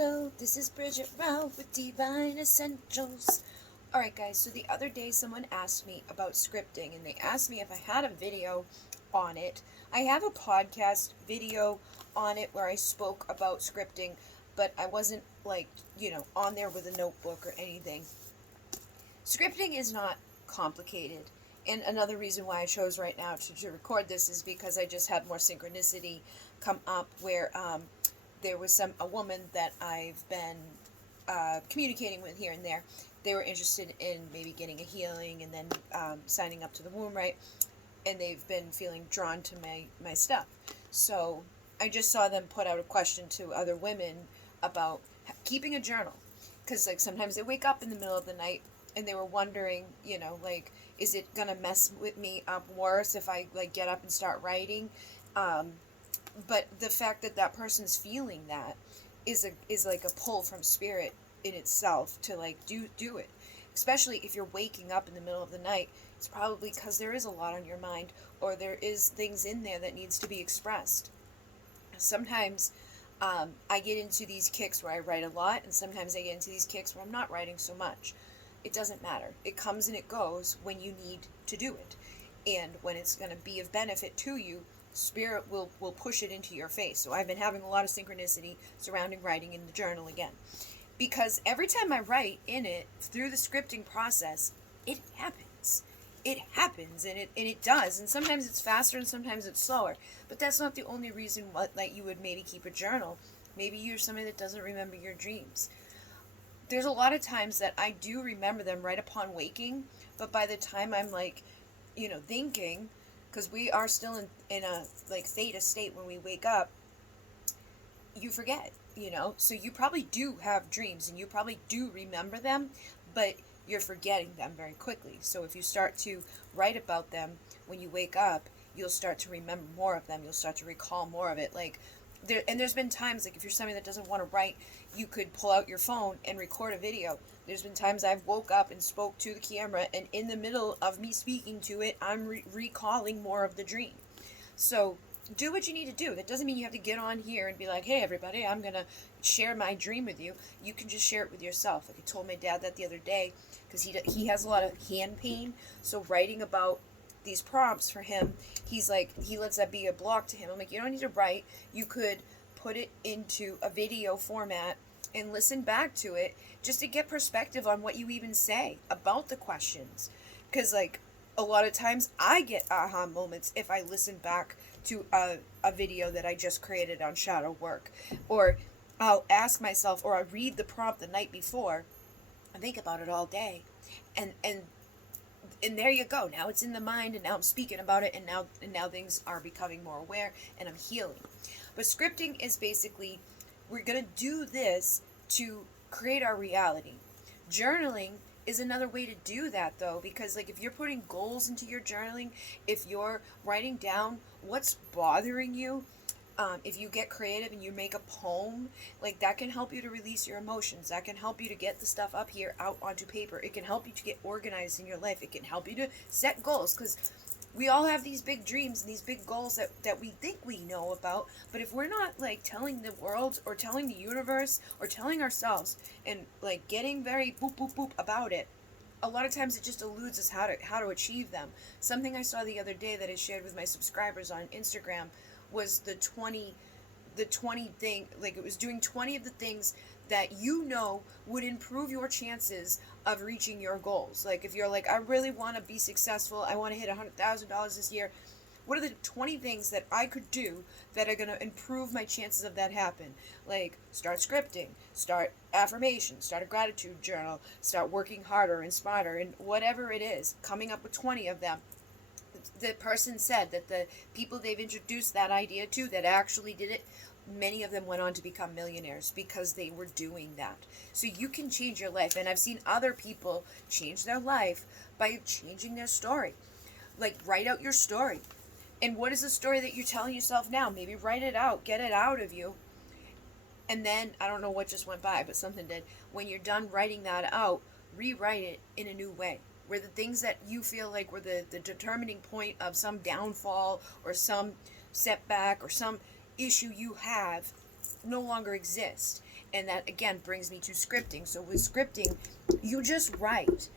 Hello, this is Bridget Rao with Divine Essentials. Alright guys, so the other day someone asked me about scripting and they asked me if I had a video on it. I have a podcast video on it where I spoke about scripting, but I wasn't on there with a notebook or anything. Scripting is not complicated. And another reason why I chose right now to record this is because I just had more synchronicity come up where there was a woman that I've been communicating with here and there. They were interested in maybe getting a healing and then signing up to the womb, right? And they've been feeling drawn to my stuff. So I just saw them put out a question to other women about keeping a journal. Because sometimes they wake up in the middle of the night and they were wondering, is it going to mess with me up worse if I get up and start writing? But the fact that that person's feeling that is like a pull from spirit in itself to do it. Especially if you're waking up in the middle of the night, it's probably because there is a lot on your mind, or there is things in there that needs to be expressed. Sometimes I get into these kicks where I write a lot, and sometimes I get into these kicks where I'm not writing so much. It doesn't matter. It comes and it goes when you need to do it. And when it's going to be of benefit to you, spirit will push it into your face. So I've been having a lot of synchronicity surrounding writing in the journal again. Because every time I write in it, through the scripting process, it happens. It happens, and it does. And sometimes it's faster and sometimes it's slower. But that's not the only reason you would maybe keep a journal. Maybe you're somebody that doesn't remember your dreams. There's a lot of times that I do remember them right upon waking, but by the time I'm thinking, because we are still in a theta state when we wake up, you forget, so you probably do have dreams and you probably do remember them, but you're forgetting them very quickly. So if you start to write about them when you wake up, you'll start to remember more of them. You'll start to recall more of it. There's been times, if you're somebody that doesn't want to write, you could pull out your phone and record a video. There's been times I've woke up and spoke to the camera, and in the middle of me speaking to it, I'm recalling more of the dream. So do what you need to do. That doesn't mean you have to get on here and be like, hey everybody, I'm going to share my dream with you. You can just share it with yourself. I told my dad that the other day, because he has a lot of hand pain, so writing about these prompts for him, he lets that be a block to him. I'm like, you don't need to write. You could put it into a video format and listen back to it just to get perspective on what you even say about the questions. Because a lot of times I get aha moments if I listen back to a video that I just created on shadow work, or I'll ask myself, or I read the prompt the night before and think about it all day, and there you go. Now it's in the mind, and now I'm speaking about it, and now things are becoming more aware, and I'm healing. But scripting is basically, we're going to do this to create our reality. Journaling is another way to do that, though, because if you're putting goals into your journaling, if you're writing down what's bothering you, if you get creative and you make a poem, that can help you to release your emotions. That can help you to get the stuff up here out onto paper. It can help you to get organized in your life. It can help you to set goals, because we all have these big dreams and these big goals that we think we know about, but if we're not telling the world or telling the universe or telling ourselves and getting very boop boop boop about it, a lot of times it just eludes us how to achieve them. Something I saw the other day that I shared with my subscribers on Instagram was the 20 thing, it was doing 20 of the things that would improve your chances of reaching your goals. If you're I really want to be successful, I want to hit $100,000 this year, what are the 20 things that I could do that are going to improve my chances of that happen? Start scripting, start affirmation, start a gratitude journal, start working harder and smarter, and whatever it is, coming up with 20 of them. The person said that the people they've introduced that idea to that actually did it, many of them went on to become millionaires because they were doing that. So you can change your life, and I've seen other people change their life by changing their story. Write out your story. And what is the story that you're telling yourself now? Maybe write it out, get it out of you. And then, I don't know what just went by, but something did. When you're done writing that out, rewrite it in a new way, where the things that you feel were the determining point of some downfall or some setback or some issue you have no longer exist. And that again brings me to scripting. So with scripting, you just write.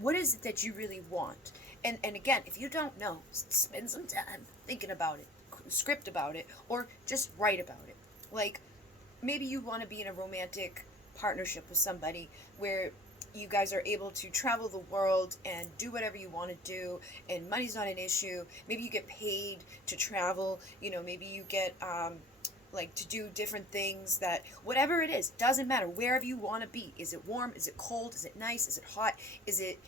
What is it that you really want? And again, if you don't know, spend some time thinking about it, script about it, or just write about it. Like maybe you want to be in a romantic partnership with somebody where you guys are able to travel the world and do whatever you want to do, and money's not an issue. Maybe you get paid to travel, maybe you get like to do different things, that whatever it is, doesn't matter wherever you want to be. Is it warm, is it cold, is it nice, is it hot, is it,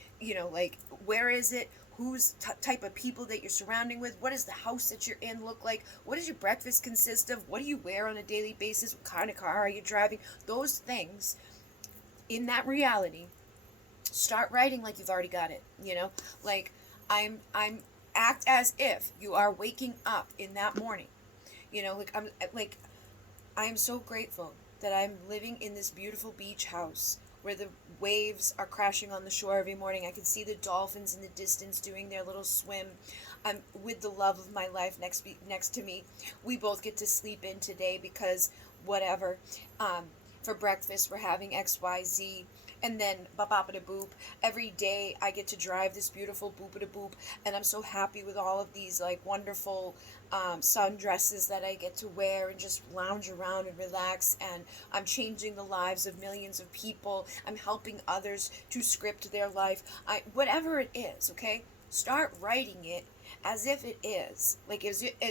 like where is it, who's type of people that you're surrounding with, what does the house that you're in look like, what does your breakfast consist of, what do you wear on a daily basis, what kind of car are you driving, those things. In that reality, start writing like you've already got it, like I'm act as if you are waking up in that morning, like I am so grateful that I'm living in this beautiful beach house where the waves are crashing on the shore every morning. I can see the dolphins in the distance doing their little swim. I'm with the love of my life next to me. We both get to sleep in today because whatever. For breakfast, we're having XYZ. And then bop da boop. Every day I get to drive this beautiful boop da boop, and I'm so happy with all of these like wonderful sundresses that I get to wear and just lounge around and relax. And I'm changing the lives of millions of people. I'm helping others to script their life. Whatever it is, okay? Start writing it as if it is. Like,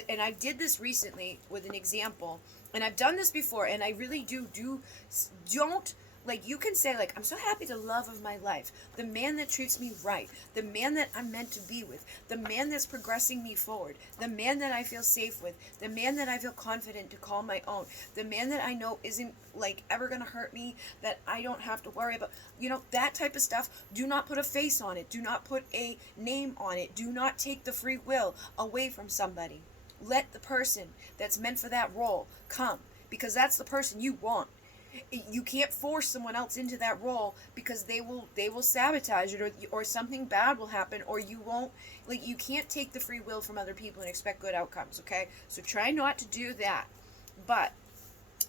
and I did this recently with an example, and I've done this before, and I really don't, like, you can say, like, I'm so happy the love of my life, the man that treats me right, the man that I'm meant to be with, the man that's progressing me forward, the man that I feel safe with, the man that I feel confident to call my own, the man that I know isn't, like, ever gonna hurt me, that I don't have to worry about, that type of stuff. Do not put a face on it. Do not put a name on it. Do not take the free will away from somebody. Let the person that's meant for that role come, because that's the person you want. You can't force someone else into that role, because they will sabotage it, or something bad will happen, or you won't, like, you can't take the free will from other people and expect good outcomes. Okay, so try not to do that. But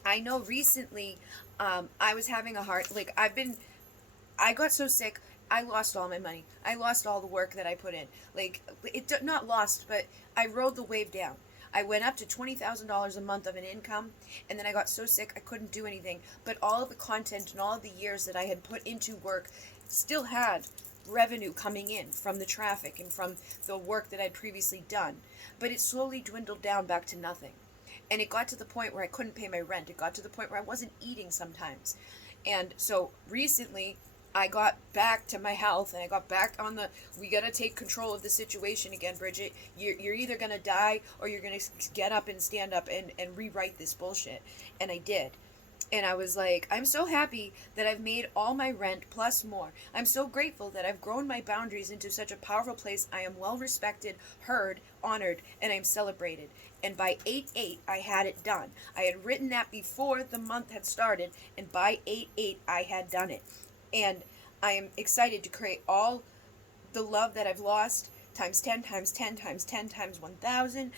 I know recently, I was having a hard, like, I got so sick, I lost all my money. I lost all the work that I put in. Like, it not lost, but I rode the wave down. I went up to $20,000 a month of an income, and then I got so sick I couldn't do anything. But all of the content and all of the years that I had put into work still had revenue coming in from the traffic and from the work that I'd previously done. But it slowly dwindled down back to nothing. And it got to the point where I couldn't pay my rent. It got to the point where I wasn't eating sometimes. And so recently, I got back to my health, and I got back on we gotta take control of the situation again, Bridget. You're either gonna die, or you're gonna get up and stand up and rewrite this bullshit. And I did. And I was like, I'm so happy that I've made all my rent plus more. I'm so grateful that I've grown my boundaries into such a powerful place. I am well respected, heard, honored, and I'm celebrated. And by 8/8, I had it done. I had written that before the month had started, and by 8/8, I had done it. And I am excited to create all the love that I've lost times 10 times 10 times 10 times 1,000.